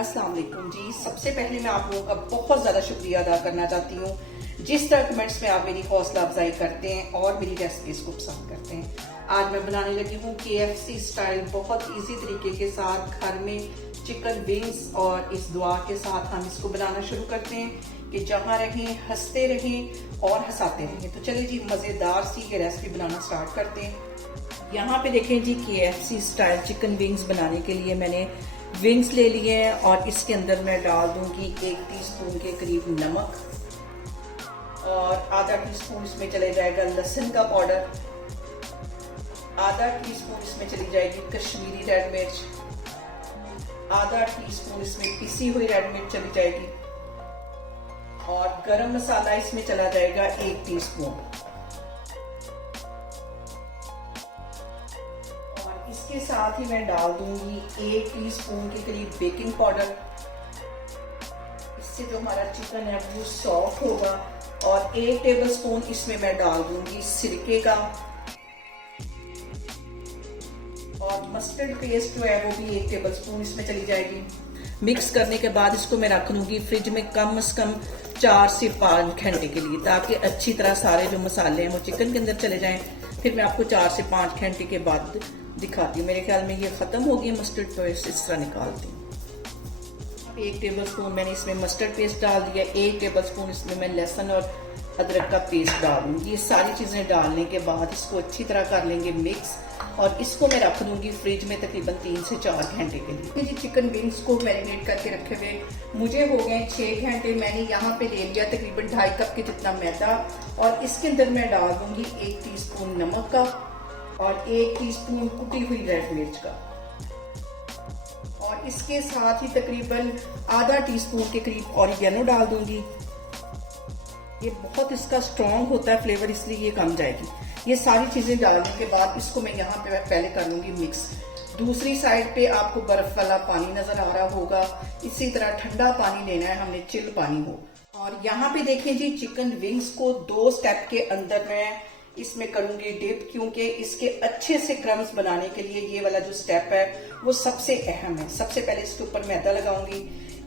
अस्सलाम वालेकुम जी। सबसे पहले मैं आप लोगों का बहुत ज़्यादा शुक्रिया अदा करना चाहती हूँ जिस तरह कमेंट्स में आप मेरी हौसला अफजाई करते हैं और मेरी रेसिपीज़ को पसंद करते हैं। आज मैं बनाने लगी हूँ KFC स्टाइल बहुत इजी तरीके के साथ घर में चिकन विंग्स, और इस दुआ के साथ हम इसको बनाना शुरू करते हैं कि जहाँ रहें हंसते रहें और हंसाते रहें। तो चलिए जी, मज़ेदार सी ये रेसिपी बनाना स्टार्ट करते हैं। यहाँ पे देखें जी, KFC स्टाइल चिकन विंग्स बनाने के लिए मैंने विंग्स ले लिए हैं और इसके अंदर मैं डाल दूंगी 1 टीस्पून के करीब नमक, और आधा टीस्पून इसमें चले जाएगा लहसुन का पाउडर, आधा टीस्पून इसमें चली जाएगी कश्मीरी रेड मिर्च, आधा टीस्पून इसमें पिसी हुई रेड मिर्च चली जाएगी, और गरम मसाला इसमें चला जाएगा 1 टीस्पून। इसके साथ ही मैं डाल दूंगी 1 टीस्पून के करीब बेकिंग पाउडर। इससे जो हमारा चिकन है वो सॉफ्ट होगा। और 1 टेबलस्पून इसमें मैं डाल दूंगी सिरके का, और मस्टर्ड पेस्ट जो है वो भी 1 टेबलस्पून इसमें चली जाएगी। मिक्स करने के बाद इसको मैं रख दूंगी फ्रिज में कम से कम 4 से 5 घंटे के लिए, ताकि अच्छी तरह सारे जो मसाले हैं वो चिकन के अंदर चले जाएं। फिर मैं आपको 4 से 5 घंटे के बाद दिखाती हूँ। मेरे ख्याल में ये खत्म हो गई मस्टर्ड पेस्ट, इस तरह निकालती हूँ। 1 टेबलस्पून मैंने इसमें मस्टर्ड पेस्ट डाल दिया, 1 टेबलस्पून इसमें मैं लहसुन और अदरक का पेस्ट डाल दूंगी। ये सारी चीजें डालने के बाद इसको अच्छी तरह कर लेंगे मिक्स, और इसको मैं रख दूंगी फ्रिज में तकरीबन 3 से 4 घंटे के लिए। जी, चिकन विंग्स को मैरिनेट करके रखे हुए मुझे हो गए 6 घंटे। मैंने यहाँ पे ले लिया तकरीबन 2.5 कप के जितना मैदा, और इसके अंदर मैं डाल दूंगी 1 टीस्पून नमक का और 1 टीस्पून कुटी हुई रेड मिर्च का, और इसके साथ ही तकरीबन आधा टीस्पून के करीब ऑरिगेनो डाल दूंगी। ये बहुत इसका स्ट्रॉन्ग होता है फ्लेवर, इसलिए ये कम जाएगी। ये सारी चीजें डालने के बाद इसको मैं यहाँ पे पहले कर लूंगी मिक्स। दूसरी साइड पे आपको बर्फ वाला पानी नजर आ रहा होगा, इसी तरह ठंडा पानी लेना है हमने, चिल पानी हो। और यहाँ पे देखें जी, चिकन विंग्स को 2 स्टेप के अंदर मैं इसमें करूंगी डिप, क्योंकि इसके अच्छे से क्रम्स बनाने के लिए ये वाला जो स्टेप है वो सबसे अहम है। सबसे पहले इसके ऊपर मैदा लगाऊंगी,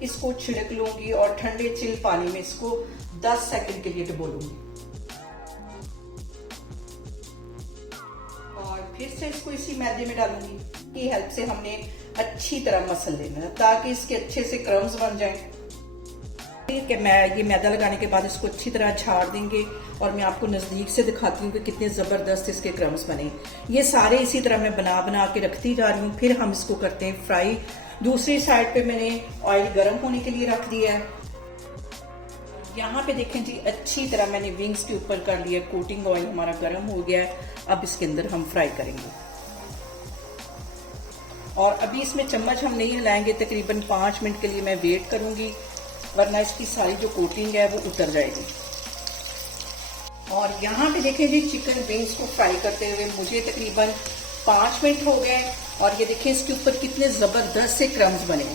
इसको छिड़क लूंगी और ठंडे चिल पानी में इसको 10 सेकंड के लिए डुबोलूंगी, और फिर से इसको इसी मैदे में डालूंगी। की हेल्प से हमने अच्छी तरह मसल लेना है ताकि इसके अच्छे से क्रम्स बन जाएं। कि मैं ये मैदा लगाने के बाद इसको अच्छी तरह झाड़ देंगे, और मैं आपको नजदीक से दिखाती हूँ कि कितने जबरदस्त इसके क्रम्स बने। ये सारे इसी तरह मैं बना बना के रखती जा रही हूँ। फिर हम इसको करते हैं फ्राई। दूसरी साइड पे मैंने ऑयल गर्म होने के लिए रख दिया है। यहाँ पे देखें जी, अच्छी तरह मैंने विंग्स के ऊपर कर लिया कोटिंग, ऑयल हमारा गर्म हो गया है। अब इसके अंदर हम फ्राई करेंगे, और अभी इसमें चम्मच हम नहीं हिलाएंगे। तकरीबन 5 मिनट के लिए मैं वेट करूंगी, वरना इसकी सारी जो कोटिंग है वो उतर जाएगी। और यहाँ पे देखें जी, चिकन विंग्स को फ्राई करते हुए मुझे तकरीबन 5 मिनट हो गए, और ये देखें इसके ऊपर कितने जबरदस्त से क्रम्स बने।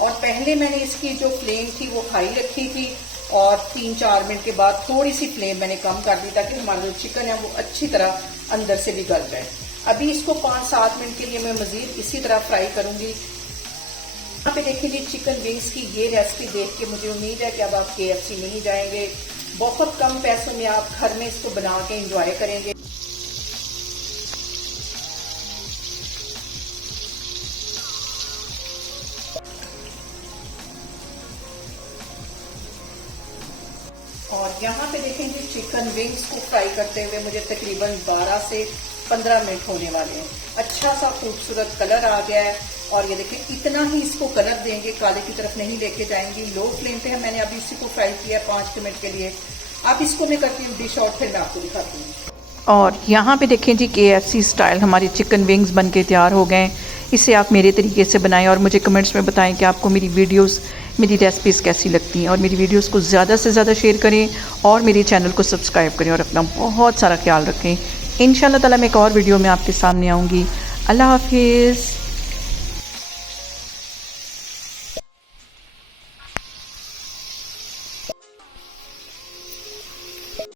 और पहले मैंने इसकी जो फ्लेम थी वो हाई रखी थी, और 3-4 मिनट के बाद थोड़ी सी फ्लेम मैंने कम कर दी, ताकि हमारा जो चिकन है वो अच्छी तरह अंदर से भी गल जाए। अभी इसको 5-7 मिनट के लिए मैं मजीद इसी तरह फ्राई करूंगी। यहाँ पे देखिए जी, चिकन विंग्स की ये रेसिपी देख के मुझे उम्मीद है कि अब आप KFC नहीं जाएंगे। बहुत कम पैसों में आप घर में इसको बना के एंजॉय करेंगे। और यहाँ पे देखें जी, चिकन विंग्स को फ्राई करते हुए मुझे तकरीबन 12 से 15 मिनट होने वाले हैं। अच्छा सा खूबसूरत कलर आ गया है, और ये देखें इतना ही इसको कलर देंगे, काले की तरफ नहीं लेके जाएंगी। लो फ्लेम पे है, मैंने अभी इसी को फ्राई किया 5 मिनट के लिए। अब इसको मैं करती हूँ डिश आउट, फिर मैं आपको दिखाती हूँ। और यहाँ पे देखें जी, KFC स्टाइल हमारे चिकन विंग्स बन के तैयार हो गए। इसे आप मेरे तरीके से बनाएं, और मुझे कमेंट्स में बताएं कि आपको मेरी वीडियोस, मेरी रेसिपीज़ कैसी लगती हैं। और मेरी वीडियोस को ज़्यादा से ज़्यादा शेयर करें, और मेरे चैनल को सब्सक्राइब करें, और अपना बहुत सारा ख्याल रखें। इंशाल्लाह ताला मैं एक और वीडियो में आपके सामने आऊँगी। अल्लाह हाफिज़।